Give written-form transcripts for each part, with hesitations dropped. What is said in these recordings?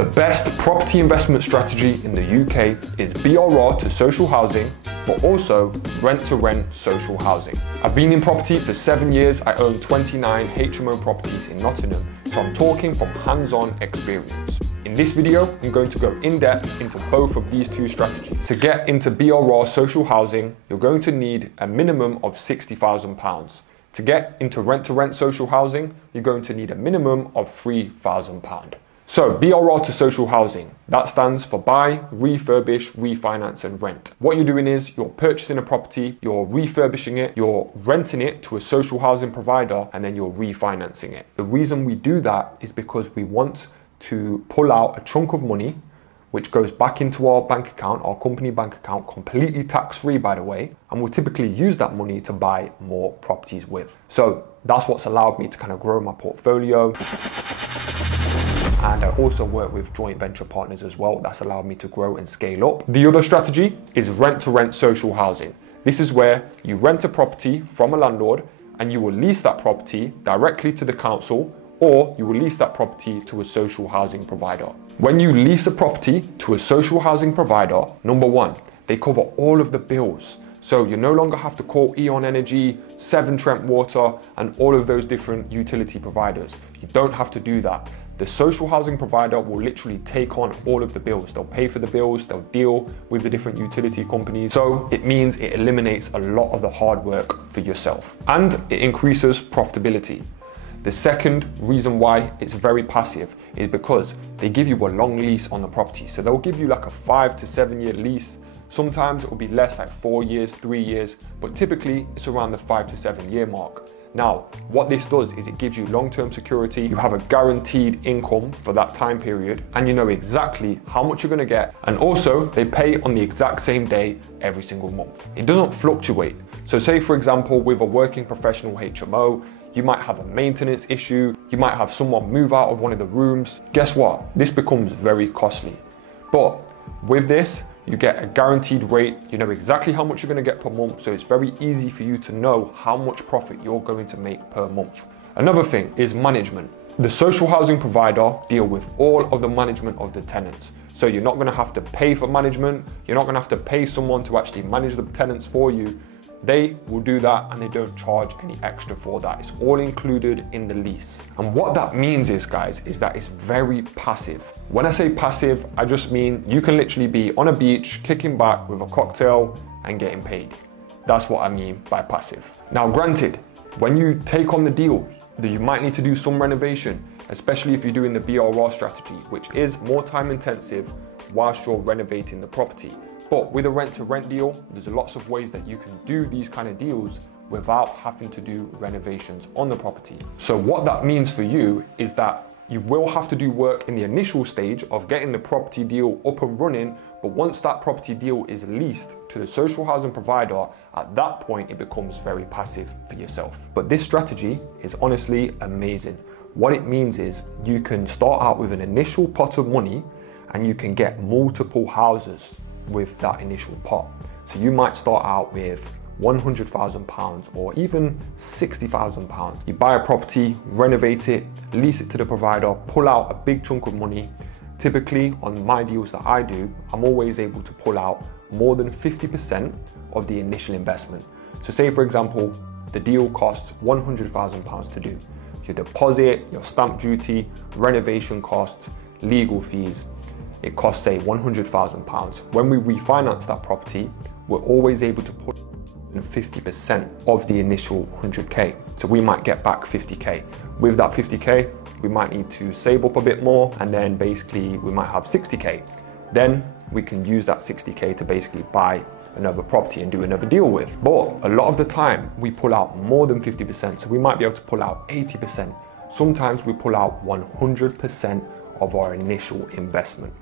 The best property investment strategy in the UK is BRR to social housing, but also rent-to-rent social housing. I've been in property for 7 years. I own 29 HMO properties in Nottingham, so I'm talking from hands-on experience. In this video, I'm going to go in depth into both of these two strategies. To get into BRR social housing, you're going to need a minimum of £60,000. To get into rent-to-rent social housing, you're going to need a minimum of £3,000. So BRR to social housing, that stands for buy, refurbish, refinance and rent. What you're doing is you're purchasing a property, you're refurbishing it, you're renting it to a social housing provider, and then you're refinancing it. The reason we do that is because we want to pull out a chunk of money which goes back into our bank account, our company bank account, completely tax-free by the way, and we'll typically use that money to buy more properties with. So that's what's allowed me to kind of grow my portfolio. And I also work with joint venture partners as well. That's allowed me to grow and scale up. The other strategy is rent-to-rent social housing. This is where you rent a property from a landlord and you will lease that property directly to the council, or you will lease that property to a social housing provider. When you lease a property to a social housing provider, number one, they cover all of the bills. So you no longer have to call Eon Energy, Severn Trent Water, and all of those different utility providers. You don't have to do that. The social housing provider will literally take on all of the bills. They'll pay for the bills, they'll deal with the different utility companies. So it means it eliminates a lot of the hard work for yourself and it increases profitability. The second reason why it's very passive is because they give you a long lease on the property. So they'll give you like a 5 to 7 year lease. Sometimes it will be less, like 4 years, 3 years, but typically it's around the 5 to 7 year mark. Now, what this does is it gives you long-term security, you have a guaranteed income for that time period, and you know exactly how much you're gonna get. And also, they pay on the exact same day every single month. It doesn't fluctuate. So say for example, with a working professional HMO, you might have a maintenance issue, you might have someone move out of one of the rooms. Guess what? This becomes very costly. But with this, you get a guaranteed rate, you know exactly how much you're going to get per month, so it's very easy for you to know how much profit you're going to make per month. Another thing is management. The social housing provider deal with all of the management of the tenants. So you're not going to have to pay for management, you're not going to have to pay someone to actually manage the tenants for you. They will do that and they don't charge any extra for that. It's all included in the lease. And what that means is, guys, is that it's very passive. When I say passive, I just mean you can literally be on a beach, kicking back with a cocktail and getting paid. That's what I mean by passive. Now, granted, when you take on the deal, you might need to do some renovation, especially if you're doing the BRR strategy, which is more time intensive whilst you're renovating the property. But with a rent-to-rent deal, there's lots of ways that you can do these kind of deals without having to do renovations on the property. So what that means for you is that you will have to do work in the initial stage of getting the property deal up and running, but once that property deal is leased to the social housing provider, at that point it becomes very passive for yourself. But this strategy is honestly amazing. What it means is you can start out with an initial pot of money and you can get multiple houses with that initial pot. So you might start out with £100,000 or even £60,000. You buy a property, renovate it, lease it to the provider, pull out a big chunk of money. Typically on my deals that I do, I'm always able to pull out more than 50% of the initial investment. So say for example, the deal costs £100,000 to do. Your deposit, your stamp duty, renovation costs, legal fees, it costs say £100,000. When we refinance that property, we're always able to put in 50% of the initial 100K. So we might get back 50K. With that 50K, we might need to save up a bit more and then basically we might have 60K. Then we can use that 60K to basically buy another property and do another deal with. But a lot of the time we pull out more than 50%. So we might be able to pull out 80%. Sometimes we pull out 100% of our initial investment.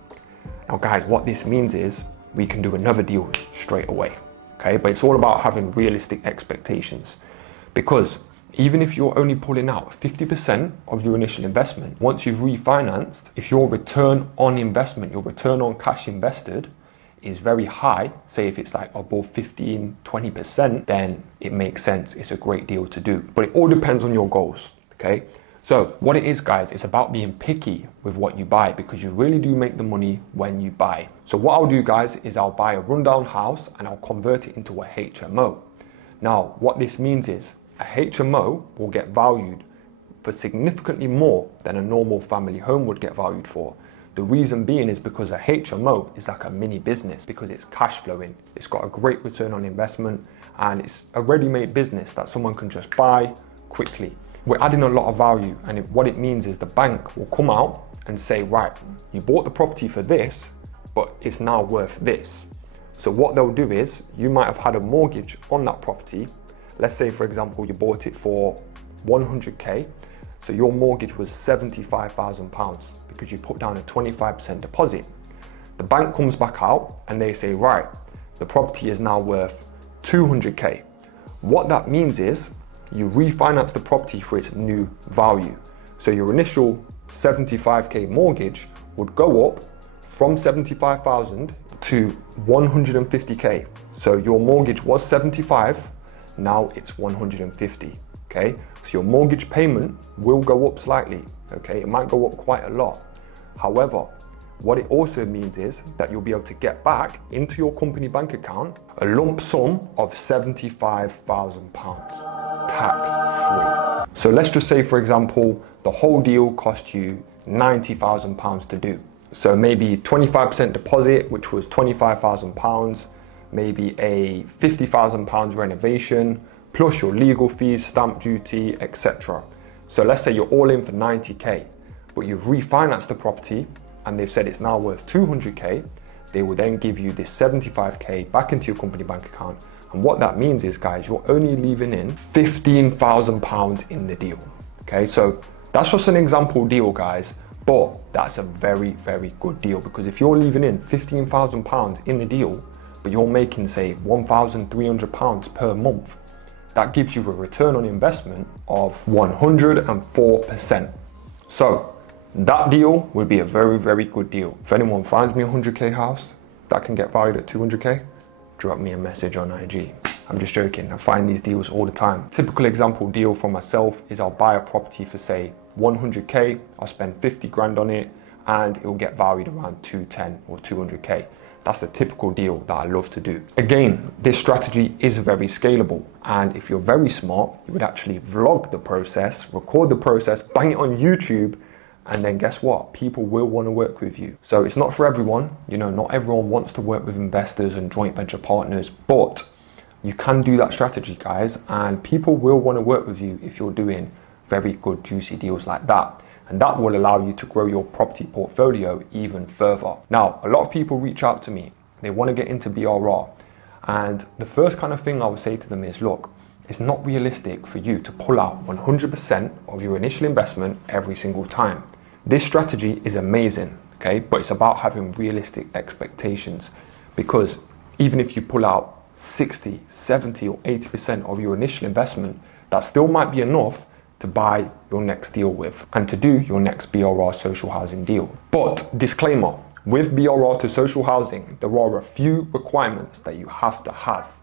Now guys, what this means is we can do another deal straight away, okay? But it's all about having realistic expectations, because even if you're only pulling out 50% of your initial investment, once you've refinanced, if your return on investment, your return on cash invested is very high, say if it's like above 15, 20%, then it makes sense. It's a great deal to do, but it all depends on your goals, okay? So what it is, guys, it's about being picky with what you buy, because you really do make the money when you buy. So what I'll do, guys, is I'll buy a rundown house and I'll convert it into a HMO. Now, what this means is a HMO will get valued for significantly more than a normal family home would get valued for. The reason being is because a HMO is like a mini business, because it's cash flowing. It's got a great return on investment and it's a ready-made business that someone can just buy quickly. We're adding a lot of value, and what it means is the bank will come out and say, right, you bought the property for this, but it's now worth this. So what they'll do is, you might have had a mortgage on that property. Let's say, for example, you bought it for 100K. So your mortgage was £75,000 because you put down a 25% deposit. The bank comes back out and they say, right, the property is now worth 200K. What that means is you refinance the property for its new value. So your initial 75K mortgage would go up from 75,000 to 150K. So your mortgage was 75, now it's 150. Okay, so your mortgage payment will go up slightly. Okay, it might go up quite a lot. However, what it also means is that you'll be able to get back into your company bank account a lump sum of £75,000 tax free. So let's just say, for example, the whole deal cost you £90,000 to do. So maybe 25% deposit, which was £25,000, maybe a £50,000 renovation, plus your legal fees, stamp duty, etc. So let's say you're all in for 90K, but you've refinanced the property and they've said it's now worth 200K. They will then give you this 75K back into your company bank account. And what that means is, guys, you're only leaving in £15,000 in the deal. Okay, so that's just an example deal, guys, but that's a very, very good deal, because if you're leaving in £15,000 in the deal, but you're making, say, £1,300 per month, that gives you a return on investment of 104%. So that deal would be a very, very good deal. If anyone finds me a 100K house that can get valued at 200K, drop me a message on IG. I'm just joking, I find these deals all the time. Typical example deal for myself is I'll buy a property for, say, 100K, I'll spend 50 grand on it, and it will get valued around 210 or 200K. That's a typical deal that I love to do. Again, this strategy is very scalable. And if you're very smart, you would actually vlog the process, record the process, bang it on YouTube, and then guess what? People will want to work with you. So it's not for everyone. You know, not everyone wants to work with investors and joint venture partners, but you can do that strategy, guys, and people will want to work with you if you're doing very good, juicy deals like that. And that will allow you to grow your property portfolio even further. Now, a lot of people reach out to me. They want to get into BRR. And the first kind of thing I would say to them is, look, it's not realistic for you to pull out 100% of your initial investment every single time. This strategy is amazing, okay? But it's about having realistic expectations, because even if you pull out 60, 70 or 80% of your initial investment, that still might be enough to buy your next deal with and to do your next BRR social housing deal. But disclaimer, with BRR to social housing, there are a few requirements that you have to have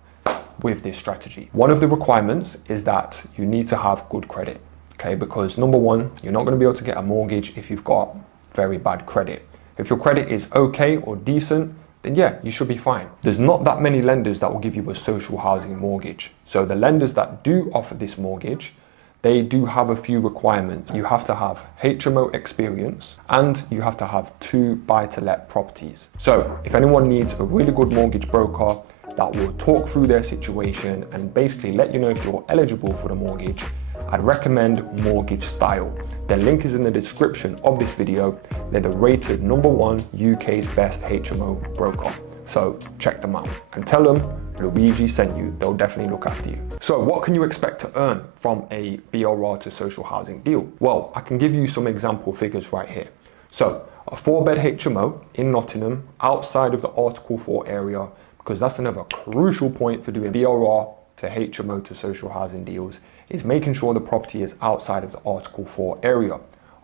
with this strategy. One of the requirements is that you need to have good credit, okay? Because number one, you're not going to be able to get a mortgage if you've got very bad credit. If your credit is okay or decent, then yeah, you should be fine. There's not that many lenders that will give you a social housing mortgage. So the lenders that do offer this mortgage, they do have a few requirements. You have to have HMO experience and you have to have 2 buy-to-let properties. So if anyone needs a really good mortgage broker that will talk through their situation and basically let you know if you're eligible for the mortgage, I'd recommend Mortgage Style. Their link is in the description of this video. They're the rated #1 UK's best HMO broker. So check them out and tell them Luigi sent you. They'll definitely look after you. So what can you expect to earn from a BRR to social housing deal? Well, I can give you some example figures right here. So a 4-bed HMO in Nottingham outside of the Article 4 area, because that's another crucial point for doing BRR to HMO to social housing deals, is making sure the property is outside of the Article 4 area.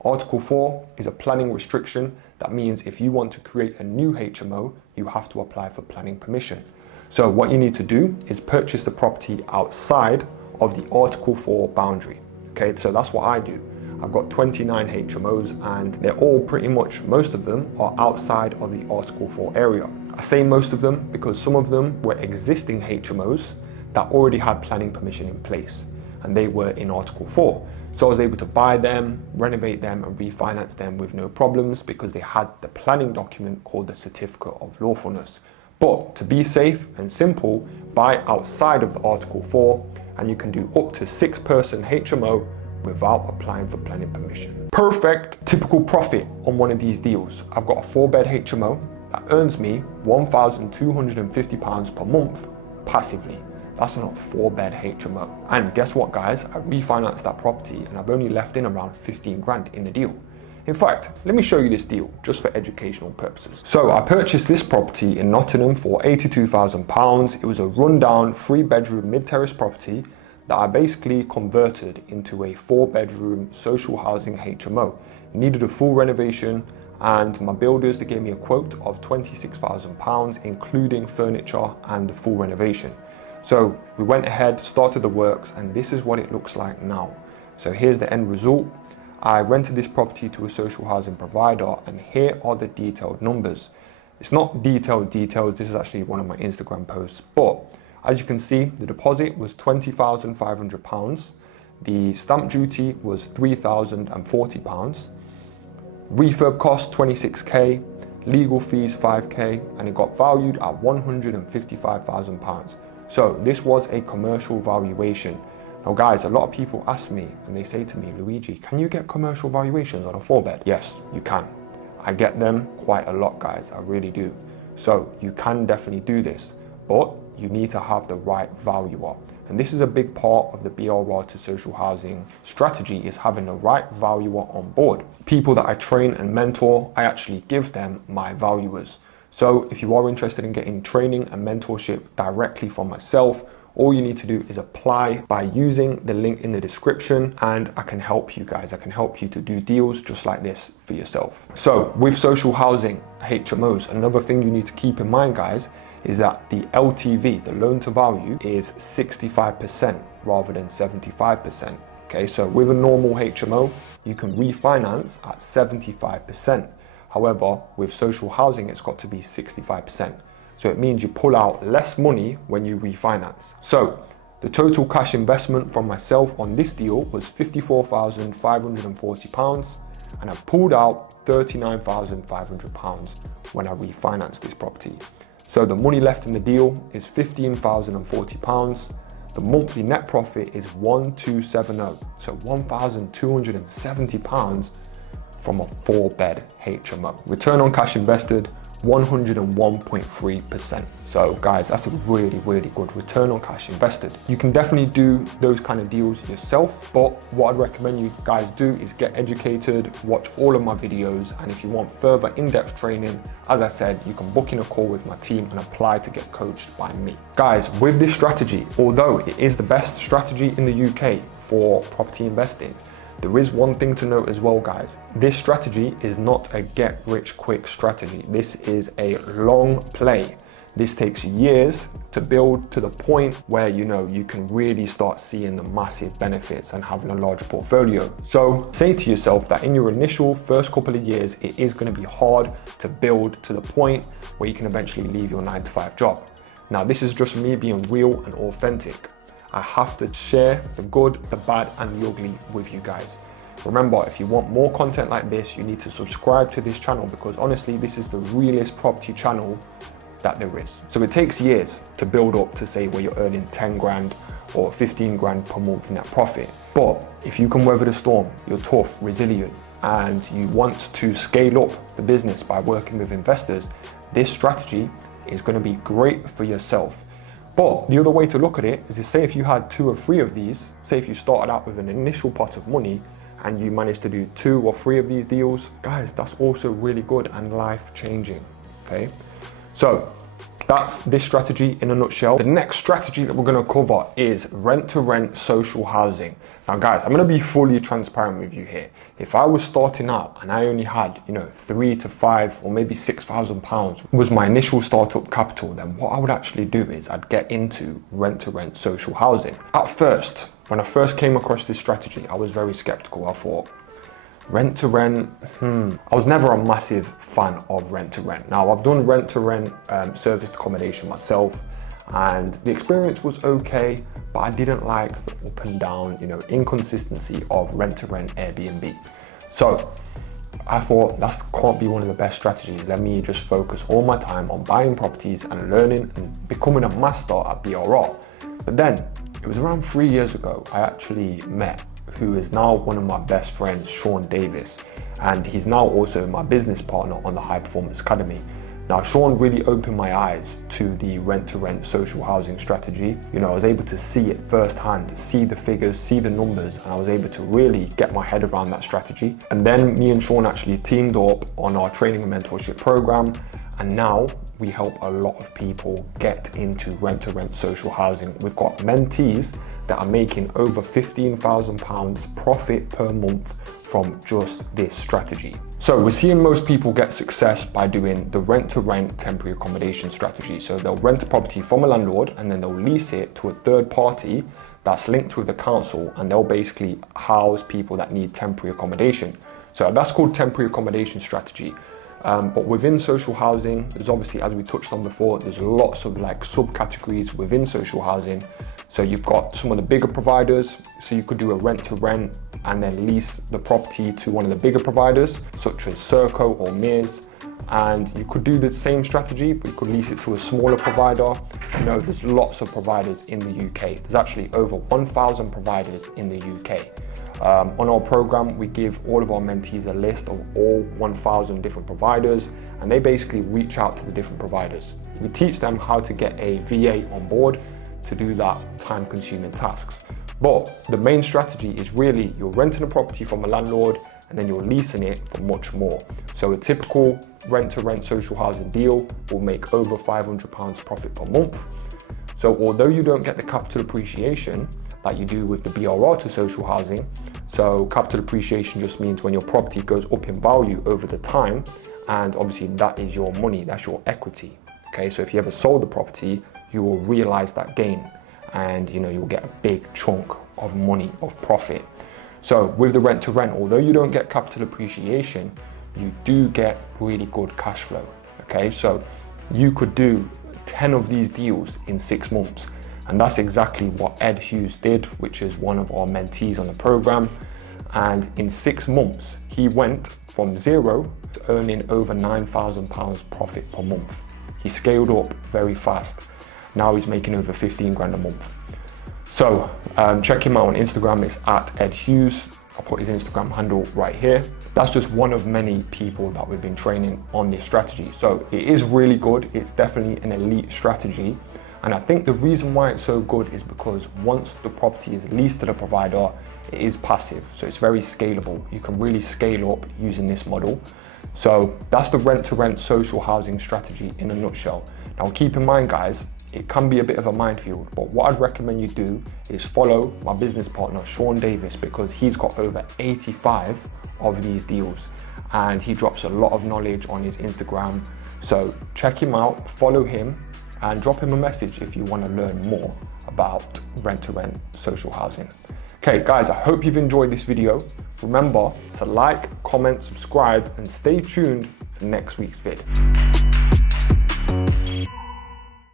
Article 4 is a planning restriction. That means if you want to create a new HMO, you have to apply for planning permission. So what you need to do is purchase the property outside of the Article 4 boundary. Okay, so that's what I do. I've got 29 HMOs, and they're all pretty much, most of them are outside of the Article 4 area. I say most of them because some of them were existing HMOs that already had planning permission in place, and they were in Article 4. So I was able to buy them, renovate them, and refinance them with no problems because they had the planning document called the Certificate of Lawfulness. But to be safe and simple, buy outside of the Article 4, and you can do up to 6-person HMO without applying for planning permission. Perfect typical profit on one of these deals. I've got a 4-bed HMO that earns me £1,250 per month passively. That's on a 4-bed HMO. And guess what, guys? I refinanced that property and I've only left in around 15 grand in the deal. In fact, let me show you this deal just for educational purposes. So I purchased this property in Nottingham for £82,000. It was a rundown 3-bedroom mid-terrace property that I basically converted into a 4-bedroom social housing HMO. Needed a full renovation, and my builders, they gave me a quote of £26,000, including furniture and the full renovation. So we went ahead, started the works, and this is what it looks like now. So here's the end result. I rented this property to a social housing provider, and here are the detailed numbers. It's not detailed details, this is actually one of my Instagram posts, but as you can see, the deposit was £20,500, the stamp duty was £3,040, refurb cost 26k, legal fees 5k, and it got valued at £155,000. So this was a commercial valuation. Now guys, a lot of people ask me and they say to me, Luigi, can you get commercial valuations on a 4-bed? Yes, you can. I get them quite a lot, guys, I really do. So you can definitely do this, but you need to have the right valuer. And this is a big part of the BRR to social housing strategy, is having the right valuer on board. People that I train and mentor, I actually give them my valuers. So if you are interested in getting training and mentorship directly from myself, all you need to do is apply by using the link in the description, and I can help you guys. I can help you to do deals just like this for yourself. So with social housing HMOs, another thing you need to keep in mind, guys, is that the LTV, the loan to value, is 65% rather than 75%. Okay, so with a normal HMO, you can refinance at 75%. However, with social housing, it's got to be 65%. So it means you pull out less money when you refinance. So the total cash investment from myself on this deal was £54,540, and I pulled out £39,500 when I refinanced this property. So the money left in the deal is £15,040. The monthly net profit is 1,270, so £1,270 from a 4-bed HMO. Return on cash invested, 101.3%. So guys, that's a really, really good return on cash invested. You can definitely do those kind of deals yourself, but what I'd recommend you guys do is get educated, watch all of my videos, and if you want further in-depth training, as I said, you can book in a call with my team and apply to get coached by me. Guys, with this strategy, although it is the best strategy in the UK for property investing, there is one thing to note as well, guys. This strategy is not a get-rich-quick strategy. This is a long play. This takes years to build to the point where, you know, you can really start seeing the massive benefits and having a large portfolio. So say to yourself that in your initial first couple of years, it is going to be hard to build to the point where you can eventually leave your 9-to-5 job. Now, this is just me being real and authentic. I have to share the good, the bad, and the ugly with you guys. Remember, if you want more content like this, you need to subscribe to this channel, because honestly, this is the realest property channel that there is. So it takes years to build up to say where you're earning 10 grand or 15 grand per month net profit. But if you can weather the storm, you're tough, resilient, and you want to scale up the business by working with investors, this strategy is going to be great for yourself. But the other way to look at it is to say if you had 2 or 3 of these, say if you started out with an initial pot of money and you managed to do 2 or 3 of these deals, guys, that's also really good and life-changing, okay? So that's this strategy in a nutshell. The next strategy that we're gonna cover is rent-to-rent social housing. Now guys, I'm gonna be fully transparent with you here. If I was starting out and I only had, you know, 3 to 5 or maybe £6,000 was my initial startup capital, then what I would actually do is I'd get into rent-to-rent social housing. At first, when I first came across this strategy, I was very skeptical. I thought, Rent to rent, I was never a massive fan of rent to rent. Now I've done rent to rent serviced accommodation myself, and the experience was okay, but I didn't like the up and down, inconsistency of rent to rent Airbnb. So I thought that can't be one of the best strategies. Let me just focus all my time on buying properties and learning and becoming a master at BRR. But then it was around 3 years ago, I actually met who is now one of my best friends, Sean Davis, and he's now also my business partner on the High Performance Academy. Now, Sean really opened my eyes to the rent-to-rent social housing strategy. I was able to see it firsthand, see the figures, see the numbers, and I was able to really get my head around that strategy. And then me and Sean actually teamed up on our training and mentorship program, and now we help a lot of people get into rent-to-rent social housing. We've got mentees that are making over £15,000 profit per month from just this strategy. So we're seeing most people get success by doing the rent-to-rent temporary accommodation strategy. So they'll rent a property from a landlord and then they'll lease it to a third party that's linked with the council, and they'll basically house people that need temporary accommodation. So that's called temporary accommodation strategy. But within social housing, there's obviously, as we touched on before, there's lots of subcategories within social housing. So you've got some of the bigger providers. So you could do a rent to rent and then lease the property to one of the bigger providers, such as Serco or Mears. And you could do the same strategy, but you could lease it to a smaller provider. There's lots of providers in the UK. There's actually over 1,000 providers in the UK. On our program, we give all of our mentees a list of all 1,000 different providers, and they basically reach out to the different providers. We teach them how to get a VA on board to do that time-consuming tasks. But the main strategy is really you're renting a property from a landlord and then you're leasing it for much more. So a typical rent-to-rent social housing deal will make over £500 profit per month. So although you don't get the capital appreciation like you do with the BRR to social housing, so capital appreciation just means when your property goes up in value over the time, and obviously that is your money, that's your equity. Okay, so if you ever sold the property, you will realize that gain, and you'll get a big chunk of money, of profit. So with the rent to rent, although you don't get capital appreciation, you do get really good cash flow. Okay, so you could do 10 of these deals in 6 months. And that's exactly what Ed Hughes did, which is one of our mentees on the program. And in 6 months, he went from zero to earning over £9,000 profit per month. He scaled up very fast. Now he's making over 15 grand a month. So check him out on Instagram, it's @EdHughes. I'll put his Instagram handle right here. That's just one of many people that we've been training on this strategy. So it is really good. It's definitely an elite strategy. And I think the reason why it's so good is because once the property is leased to the provider, it is passive. So it's very scalable. You can really scale up using this model. So that's the rent-to-rent social housing strategy in a nutshell. Now keep in mind, guys, it can be a bit of a minefield, but what I'd recommend you do is follow my business partner, Sean Davis, because he's got over 85 of these deals and he drops a lot of knowledge on his Instagram. So check him out, follow him, and drop him a message if you want to learn more about rent-to-rent social housing. Okay, guys, I hope you've enjoyed this video. Remember to like, comment, subscribe, and stay tuned for next week's vid.